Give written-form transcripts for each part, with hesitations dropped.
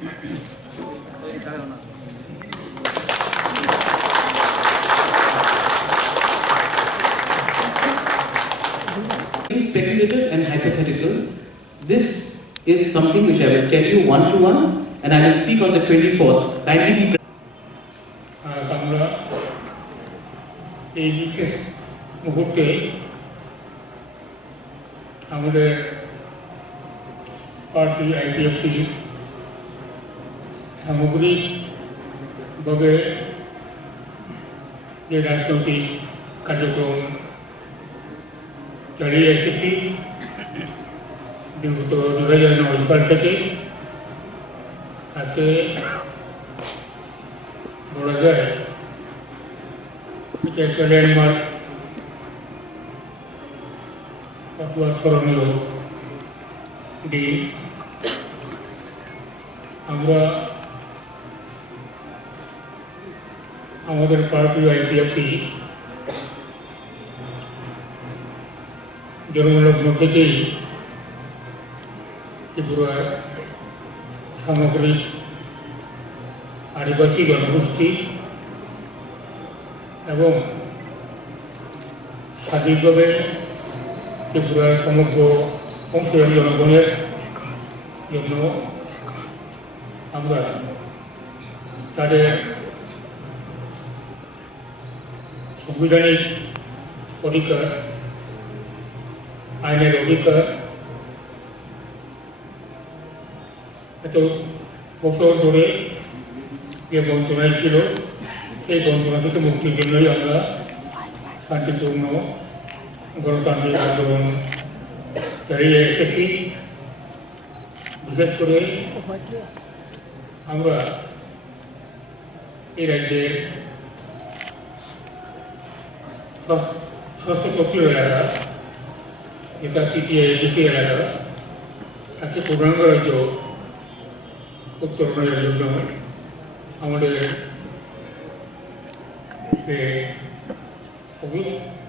Speculative and hypothetical. This is something which I will tell you one-to-one, and I will speak on the 24th. Kindly be আমরা এই বিশেষ মুহূর্তে আমাদের party IPFT সামগ্রিকভাবে যে রাজনৈতিক কার্যক্রম চালিয়ে এসেছি বিগত 2009 সাল থেকে আজকে বলা যায় এটা একটা ল্যান্ডমার্ক অথবা স্মরণীয় দিন। আমরা আমাদের পার্টি আইপিএফটি জন্মলগ্ন থেকেই ত্রিপুরার সামগ্রিক আদিবাসী জনগোষ্ঠী এবং স্বাধীনভাবে ত্রিপুরার সমগ্র অংশের জনগণের জন্য আমরা তাদের সাংবিধানিক অধিকার, আইনের অধিকার এত বছর ধরে যে বঞ্চনায় ছিল সেই বঞ্চনা থেকে মুক্তির জন্যই আমরা শান্তিপূর্ণ গণতান্ত্রিক আন্দোলন চালিয়ে এসেছি। বিশেষ করে আমরা এই রাজ্যের ষষ্ঠ তফসিল এলাকা, যেটা তৃতীয় এডিসি এলাকা, আজকে পূর্ণাঙ্গ রাজ্য উত্তরণের জন্য আমাদের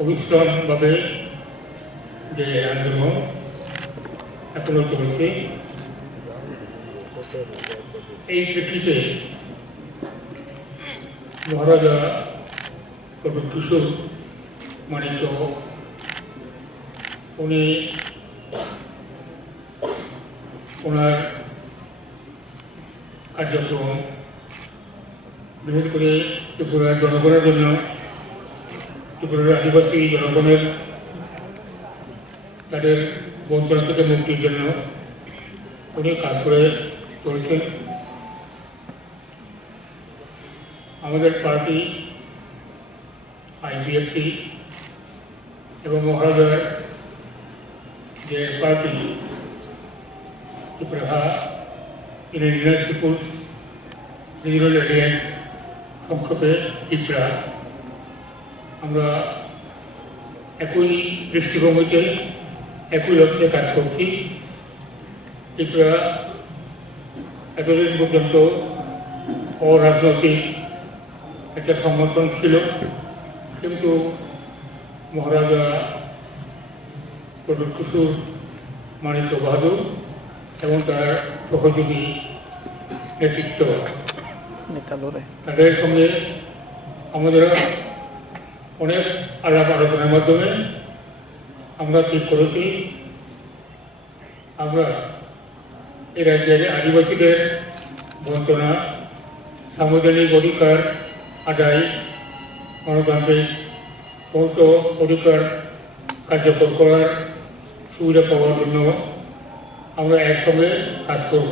অবিশ্রামভাবে যে আন্দোলন এখনো চলছে, এই প্রেক্ষিতে মহারাজা ডক্টর কিশোর মানিক্য উনি ওনার কার্যক্রম বিশেষ করে ত্রিপুরার জনগণের জন্য, ত্রিপুরার আদিবাসী জনগণের তাদের বঞ্চনা থেকে মুক্তির জন্য উনি কাজ করে চলছেন। আমাদের পার্টি আইপিএফটি এবং মহারাজার যে party Tripura indigenous peoples regional alliance, সংক্ষেপে ত্রিপুরা, আমরা একই দৃষ্টিভঙ্গিতে একই লক্ষ্যে কাজ করছি। ত্রিপুরা এতদিন পর্যন্ত অরাজনৈতিক একটা সংগঠন ছিল, কিন্তু মহারাজা ডক্টর কিশোর মানিক্য বাহাদুর এবং তার সহযোগী নেতৃত্ব তাদের সঙ্গে আমাদের অনেক আলাপ আলোচনার মাধ্যমে আমরা ঠিক করেছি আমরা এই রাজ্যের আদিবাসীদের বঞ্চনা, সাংবিধানিক অধিকার আদায়, গণতান্ত্রিক সমস্ত অধিকার কার্যকর করার সুবিধা পাওয়ার জন্য আমরা একসঙ্গে কাজ করব।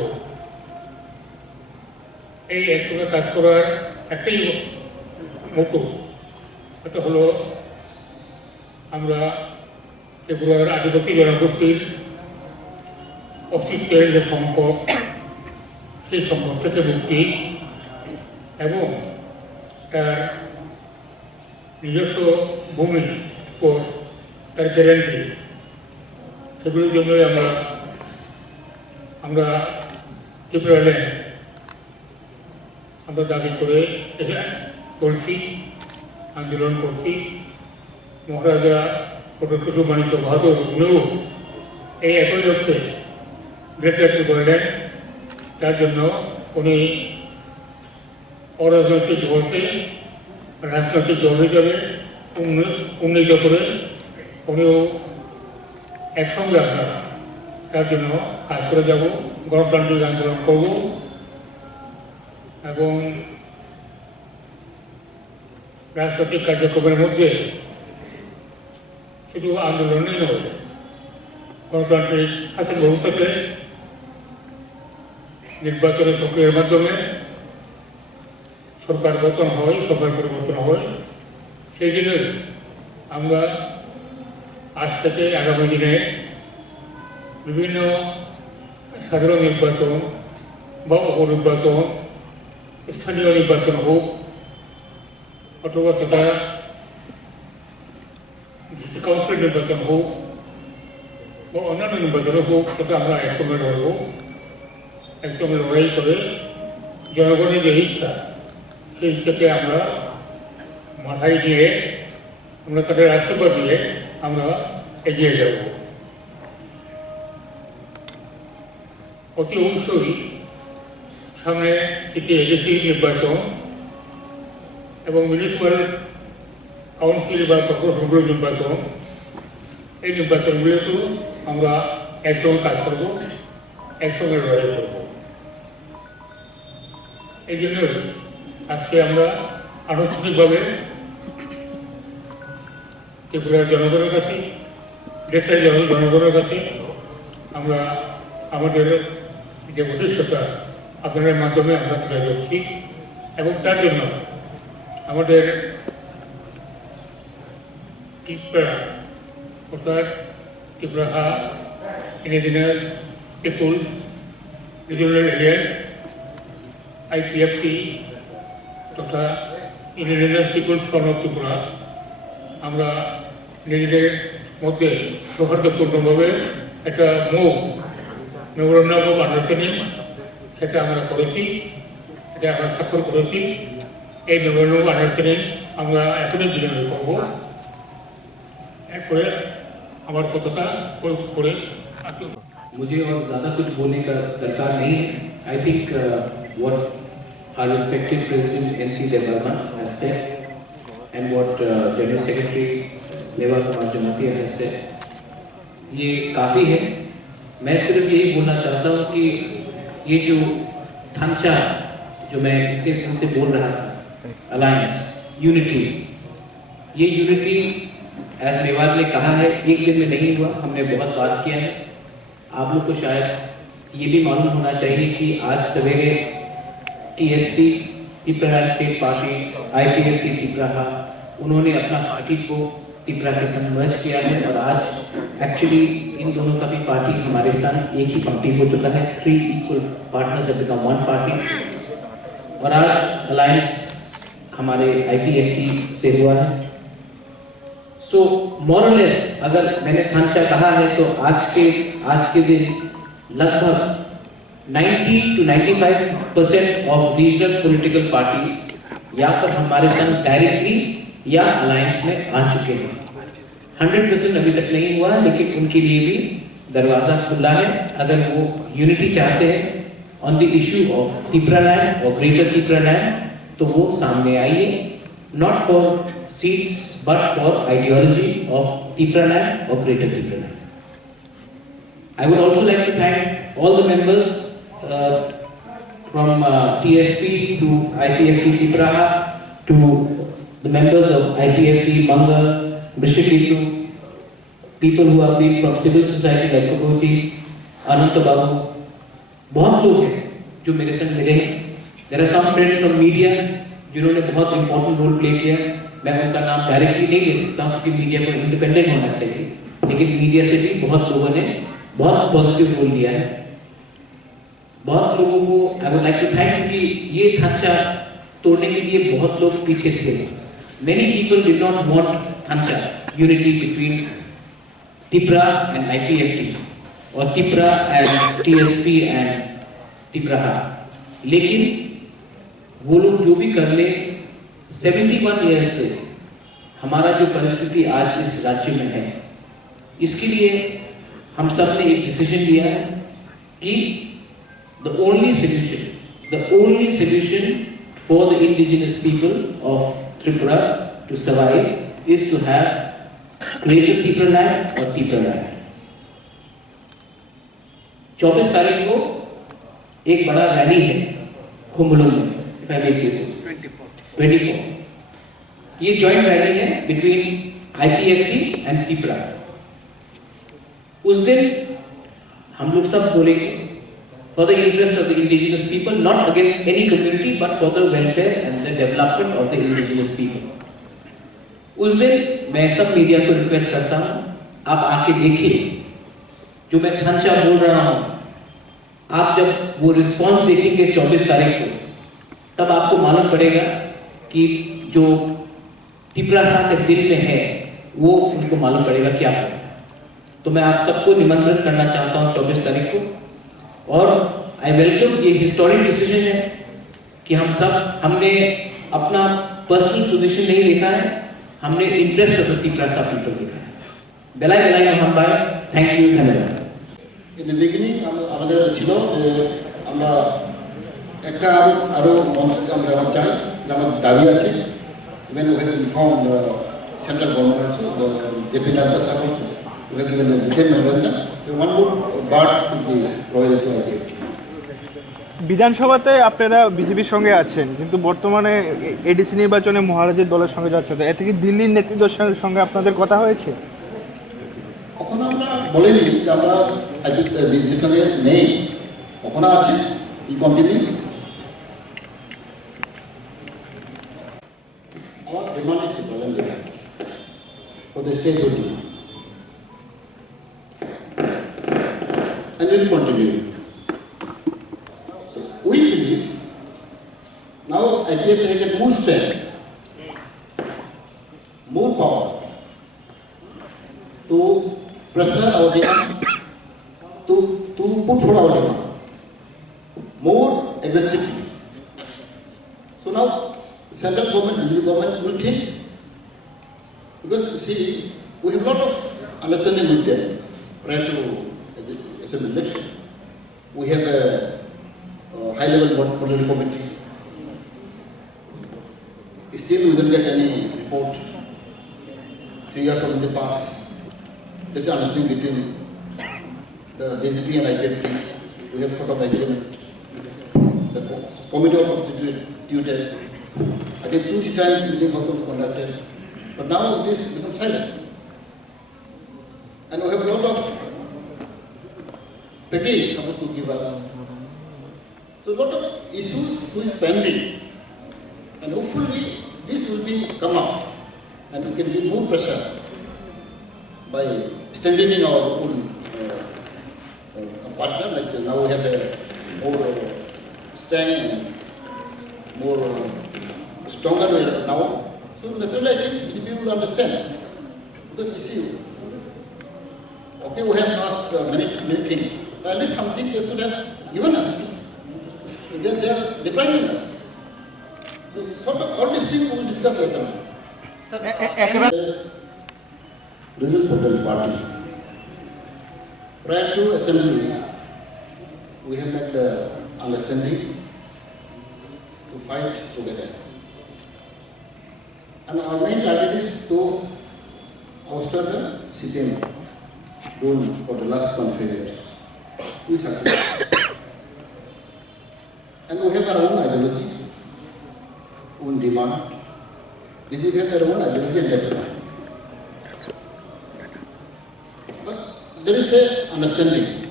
এই একসঙ্গে কাজ করার একটাই মোটো, এটা হলো আমরা ত্রিপুরার আদিবাসী জনগোষ্ঠীর অস্তিত্বের যে সংকট, সেই সংকট থেকে মুক্তি এবং তার নিজস্ব ভূমির উপর তার গ্যারান্টি, সেগুলির জন্যই আমরা ত্রিপুরা ল্যান্ড আমরা দাবি করে চলছি, আন্দোলন করছি। মহারাজা ডক্টর কিশোর মানিক্য বাহাদুর উনিও এই একই লক্ষ্যে গ্রেটার ত্রিপুরা ল্যান্ড, তার জন্য উনি অরাজনৈতিক দলকে রাজনৈতিক দল হিসাবে উন্নীত করে উনিও একসঙ্গে আমরা তার জন্য কাজ করে যাব, গণতান্ত্রিক আন্দোলন করব এবং রাজনৈতিক কার্যক্রমের মধ্যে শুধু আন্দোলনই নয়, গণতান্ত্রিক শাসন ব্যবস্থাতে নির্বাচনের প্রক্রিয়ার মাধ্যমে সরকার গঠন হয়, সরকার পরিবর্তন হয়। সেই জন্য আমরা আজ থেকে আগামী দিনে বিভিন্ন সাধারণ নির্বাচন বা উপনির্বাচন, স্থানীয় নির্বাচন হোক অথবা সেটা ডিস্ট্রিক্ট কাউন্সিল নির্বাচন হোক বা অন্যান্য নির্বাচন হোক, সেটা আমরা একসঙ্গে লড়ব, একসঙ্গে লড়াই করে জনগণের যে ইচ্ছা সেই ইচ্ছাকে আমরা মাথায় দিয়ে আমরা তাদের আশীর্বাদ দিয়ে আমরা এগিয়ে যাব। অতি অবশ্যই সামনে একটি এডিসি নির্বাচন এবং মিউনিসিপ্যাল কাউন্সিল বা কর্পোরেশনগুলোর নির্বাচন, এই নির্বাচনগুলোতেও আমরা একসঙ্গে কাজ করব, একসঙ্গে লড়াই করব। এই জন্য আজকে আমরা আনুষ্ঠানিকভাবে ত্রিপুরার জনগণের কাছে, দেশের জনগণের কাছে আমরা আমাদের যে উদ্দেশ্যটা আপনাদের মাধ্যমে আমরা তুলে ধরছি এবং তার জন্য আমাদের ত্রিপুরা অর্থাৎ Tripura indigenous peoples regional areas IPFT তথা indigenous peoples front of Tripura আমরা নিজেদের মধ্যে সৌহার্দ্যপূর্ণভাবে একটা মেমোরেন্ডাম অফ আন্ডারস্ট্যান্ডিং সেটা আমরা করেছি, এটা আমরা স্বাক্ষর করেছি। এই মেমোরেন্ডাম অফ আন্ডারস্ট্যান্ডিং আমরা এখনই বিনিময় করবো। এরপরে আমার কথাটা প্রয়োগ করে मुझे और ज़्यादा कुछ बोलने का दरकार नहीं है। I think what our respected President N.C. Devarman has said and what General Secretary Devar Kumar Jamatia has said, ये काफ़ी है। मैं सिर्फ यही बोलना चाहता हूँ कि ये जो ढांचा जो मैं इतने दिन से बोल रहा था, अलायंस, यूनिटी, ये यूनिटी एज मेवाड़ ने कहा है एक दिन में नहीं हुआ, हमने बहुत बात किया है। आप लोग को शायद ये भी मालूम होना चाहिए कि आज सवेरे TSP Tripura state party IPF की त्रिपुरा उन्होंने अपना पार्टी को त्रिपुरा के संग मर्ज किया है और आज एक्चुअली इन दोनों का भी पार्टी हमारे संग एक ही पार्टी हो चुका है। 3 equal partners have become one party और आज अलायंस हमारे IPF से हुआ है। सो मोरलेस अगर मैंने थांचा कहा है तो आज के दिन लगभग 90 to 95% of regional political parties या फिर हमारे संग डायरेक्टली या अलायंस में आ चुके हैं। 100% अभी तक नहीं हुआ, लेकिन उनके लिए भी दरवाजा खुला है। अगर वो यूनिटी चाहते हैं on the issue of Tripura land और ग्रेटर त्रिपुरा लैंड तो वो सामने आइए, not for seats but for ideology of Tripura land or Greater Tripura land. I would also like to thank all the members from TSP to IPFT Tripura to the members of IPFT Mangal, Brishiketu, people who have been from civil society like Kukoti, Ananta Babu. बहुत लोग हैं जो मेरे साथ मिले हैं। There are some friends from media जिन्होंने बहुत important role play किया। मैं उनका नाम डायरेक्टली नहीं ले सकता हूँ क्योंकि मीडिया को इंडिपेंडेंट होना चाहिए, लेकिन मीडिया से भी बहुत लोगों ने बहुत पॉजिटिव रोल लिया है। बहुत लोगों को I would like to thank क्योंकि ये ढांचा तोड़ने के लिए बहुत लोग पीछे थे। Many people did not want ढांचा unity between Tripura and IPFT और Tripura and TSP and Tripura, लेकिन वो लोग जो भी कर ले 71 ईयर्स से हमारा जो परिस्थिति आज इस राज्य में है, इसके लिए हम सब ने एक डिसीजन लिया है कि the only solution the only solution for the indigenous people of Tripura to survive is to have Greater Tripura Land or Tripura Land. 24 तारीख को एक बड़ा रैली है खुम्बलुंग में, 24 ये जॉइंट रैली है बिटवीन IPFT एंड त्रिपुरा। उस दिन हम लोग सब बोलेंगे for the interest of the indigenous people, not against any community, but for the welfare and the development of the indigenous people. उस दिन मैं सब मीडिया को रिक्वेस्ट करता हूँ, आप आके देखिए जो मैं थंचा बोल रहा हूँ। आप जब वो रिस्पॉन्स देखेंगे 24 तारीख को, तब आपको मालूम पड़ेगा कि जो त्रिपुरा साथ के दिल में है वो उनको मालूम पड़ेगा क्या है। तो मैं आप सबको निमंत्रण करना चाहता हूँ 24 तारीख को, और आई वेलकम ये हिस्टोरिक डिसीजन है कि हमने अपना पर्सनल पोजीशन नहीं देखा है, हमने इंटरेस्ट ऑफ द त्रिपुरा सा पीपल देखा है। बेलाई हम बाय, थैंक यू, धन्यवाद। In the beginning, আমাদের ছিল যে আমরা একটা আরো মঞ্চ আমরা চাই, আমাদের দাবি আছে। When we have informed the central government also, the JP Nagda sir also, we have given a written memorandum. One more part should be provided to IPFT. বিধানসভাতে আপনারা বিজেপির সঙ্গে আছেন, কিন্তু বর্তমানে এডিসি নির্বাচনে মহারাজের দলের সঙ্গে যাচ্ছে, তো এতে কি দিল্লির নেতৃত্বের সঙ্গে আপনাদের কথা হয়েছে? কখনো আমরা বলিনি যে আমরা বিজেপির সঙ্গে নেই, কখনো আছে ই কন্টিনিউ। আমার demand is to volunteer for the state duty and will continue. So we believe now IPFT has a more strength, more power to pressure our demand, to put for our demand more aggressively. So now central government, BJP government will think, because see, we have a lot of understanding with them prior to the assembly election. We have a high-level political committee. Still, we don't get any report. 3 years in the past, there's an understanding between the BJP and IPFT. We have sort of agreement. The committee was constituted. I think 2 times meeting also was conducted. But now this becomes silent. And we have a lot of package supposed to give us. So a lot of issues is pending. And hopefully this will be come up and we can give more pressure by strengthening our own partner. Like now we have a more strength and more stronger now. So naturally I think people will understand. Because you see, okay, we have asked many things, but at least something they should have given us. They are depriving us. So sort of all these things we will discuss later on. Result of the party. Prior to assembly, we have had the understanding to fight together. And our main target is to ouster the CPM rule for the last 25 years. We succeeded. And we have our own ideology, own demand. This is their own ideology and development. But there is a understanding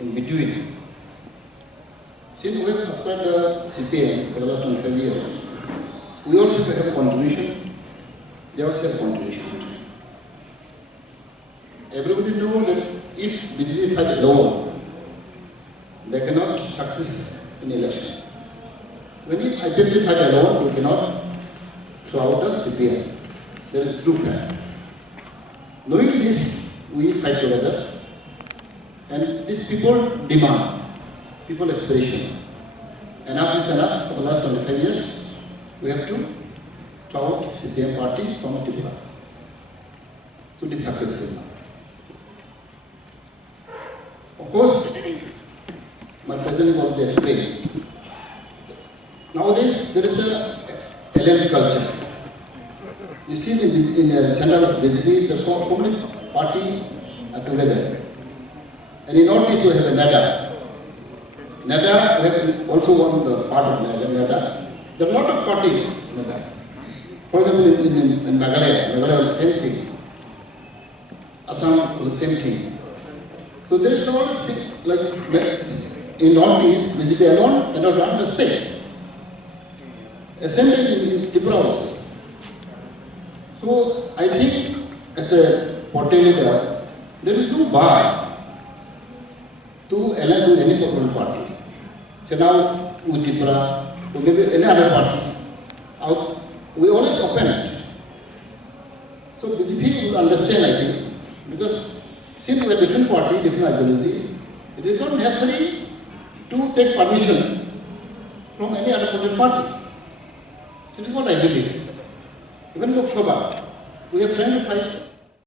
in between. Since we have after the CPM for the last 25 years, we also have a contribution. They also have a contribution. Everybody knows that if BJP fight alone, they cannot success in election. When if IPFT fight alone, we cannot throw out the CPM. There is true fact. Knowing this, we fight together, and these people demand, people aspiration. Enough is enough for the last 25 years. We have to throw out CPM party from Tripura to be successful now. Of course, my president already explained Nowadays, there is a alliance culture. You see, in the center of BJP, there's so many parties are together. And in Northeast, you have a NADA. NADA have also one part of NADA. There are a lot of parties in NADA. For example, in Meghalaya was the same thing. Assam was the same thing. So there is no like in Northeast, BJP alone cannot run the state. Same in Tripura also. So I think as a party leader, there is no bar to alliance with any political party. So now with Tripura, or maybe any other party, we always open it. So BJP will understand, I think, because since we are different party, different ideology, it is not necessary to take permission from any other political party. This is what I believe. Even Lok Sabha, we have friendly fight